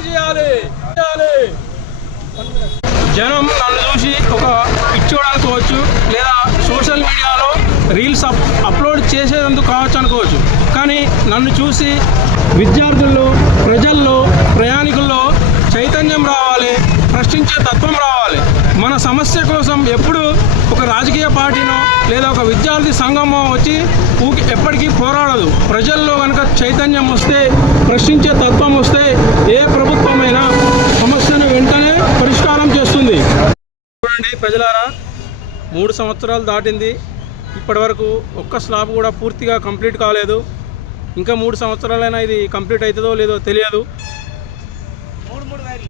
పూర్తి చేయాలి. జనం నన్ను చూసి ఒక పిచ్చోడు అనుకోవచ్చు, లేదా సోషల్ మీడియాలో రీల్స్ అప్లోడ్ చేసేందుకు కావచ్చు అనుకోవచ్చు. కానీ నన్ను చూసి విద్యార్థుల్లో, ప్రజల్లో, ప్రయాణికుల్లో చైతన్యం రావాలి, ప్రశ్నించే తత్వం రావాలి. మన సమస్య కోసం ఎప్పుడు ఒక రాజకీయ పార్టీనో లేదా ఒక విద్యార్థి సంఘమో వచ్చి ఎప్పటికీ పోరాడదు. ప్రజల్లో కనుక చైతన్యం వస్తే, ప్రశ్నించే తత్వం వస్తే ఏ ప్రభుత్వమైనా సమస్యను వెంటనే పరిష్కారం చేస్తుంది. చూడండి ప్రజలారా, 3 సంవత్సరాలు దాటింది, ఇప్పటి వరకు ఒక్క స్లాబ్ కూడా పూర్తిగా కంప్లీట్ కాలేదు. ఇంకా 3 సంవత్సరాలైనా ఇది కంప్లీట్ అవుతుందో లేదో తెలియదు.